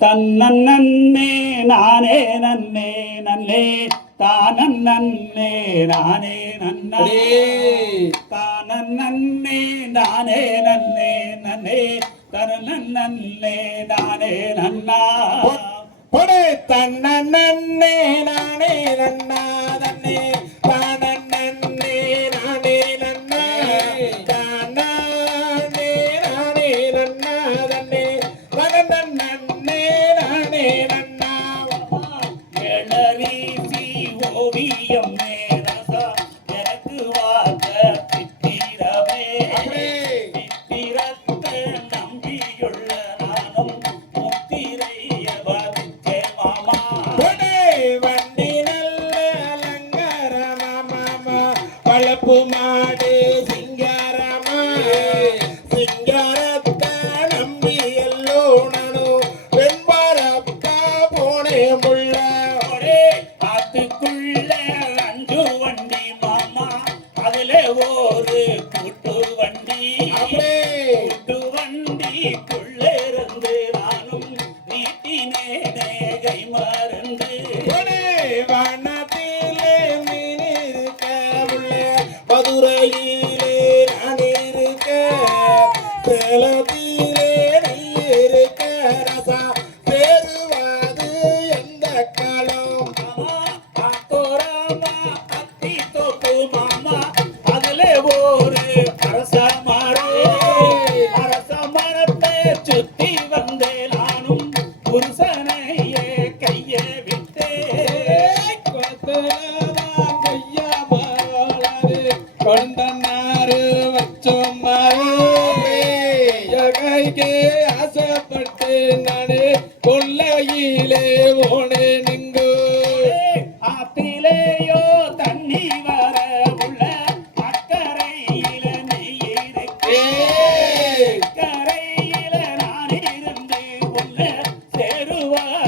தன்னே நானே நன்னே நன்னே தானன் நன்னே நானே நன்னே தானன் நன்னே நானே நன்னே நன்னே தரனன் நன்னே நானே நன்னா பொடே தன்னே நானே நன்னா மதுரையில் உலகே ஆசைப்பட்டு நானே கொள்ளையிலே ஓனே நிங்கு ஆத்திலேயோ தண்ணி வர உள்ள அக்கறையில நீ இருக்கே கரையில நான் இருந்து உள்ள சேருவார்.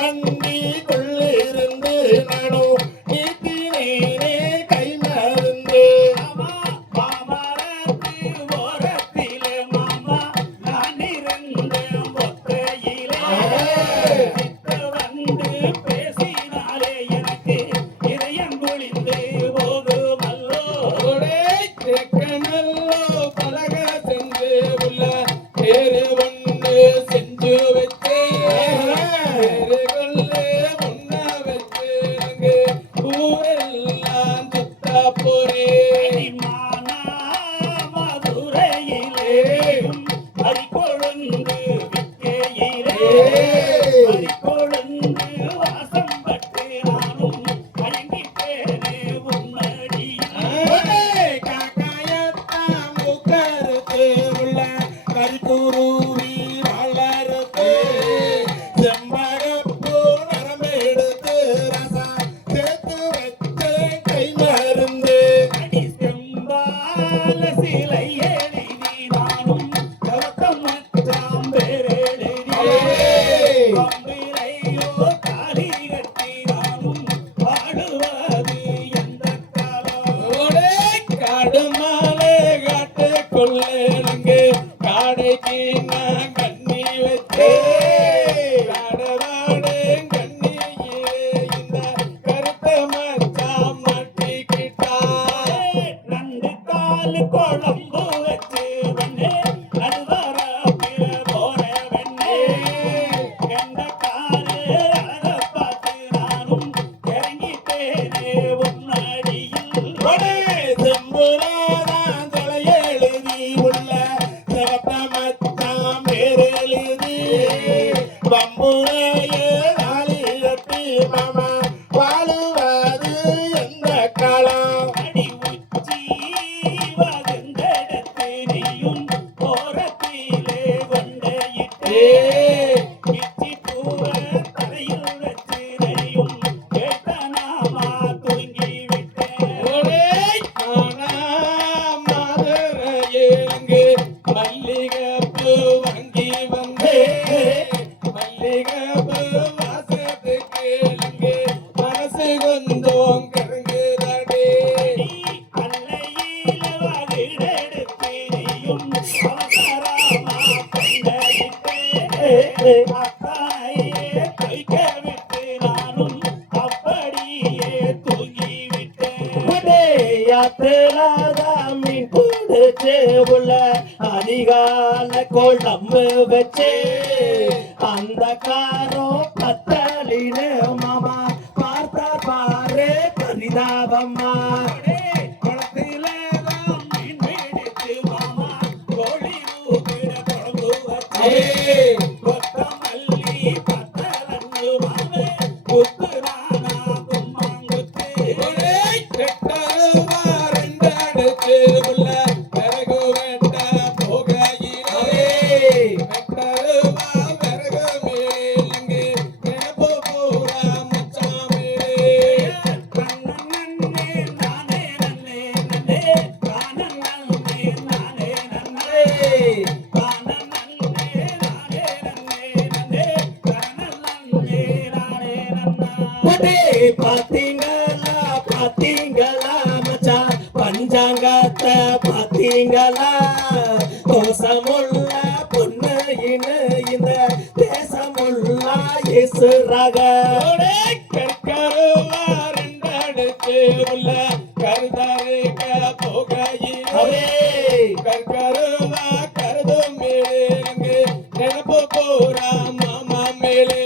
உறங்கி கொள்ளிருந்து நடும் রে கொண்டையிட்டே கைக்க விட்டு நானும் அப்படியே தூங்கி விட்டேன் யாத்திராதாமின் உள்ள அதிகால கொழம்பு அந்த காரோ பத்தலின்னு காண பாத்தீங்களா தோசமுள்ள பொண்ணு இந்த தேசமுள்ள இசுரக கற்கருவா ரெண்டடுக்கு உள்ள கருதருக்க போகையிலே. கற்கருவா கருதும் மேலங்கு நினப்பு பூரா மாமா மேலே.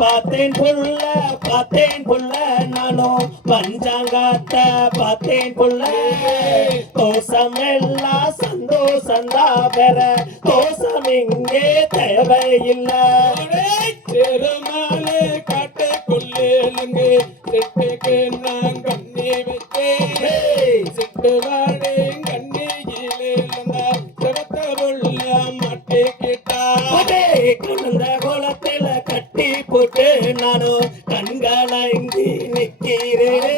பார்த்தேன் புள்ள பார்த்தேன் புள்ள நானும் பஞ்சாங்கத்தை பார்த்தேன் புள்ள பெற தோசம் இங்கே தேவையில்லை. திருமாலே காட்டுக்குள்ளேலங்கு சிட்டுக்கு நான் கண்ணி வச்சேன் சிட்டு வாடே கண்ணியிலே சிவத்த உள்ள மாட்டிக்கிட்டா ஒரே குழந்த குளத்தில கட்டி போட்டு நானும் கண்களங்கி நிக்கிறேன்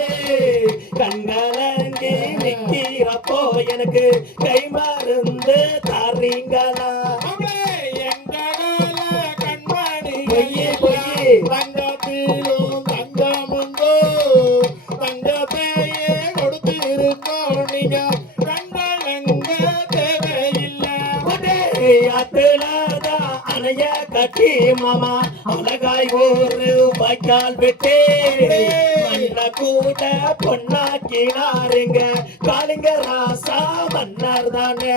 கண்களங்கி நிக்கிறப்போ எனக்கு கை மருந்து அவளே எங்களால கண்மணி பொய்யே, பொய்யே. தங்கத்திலும் தங்கமுண்டோ தங்கத்தையே கொடுத்திருக்கோம் நீங்க கண்களங்க தேவையில்லை. ஒரே ஆத்துலதான் அணைய கட்டி மாமா. அழகாய் ஒரு வாய்க்கால் விட்டு. மண்ண கூட பொண்ணாக்கினாருங்க காளிங்க ராசா மன்னர் தானே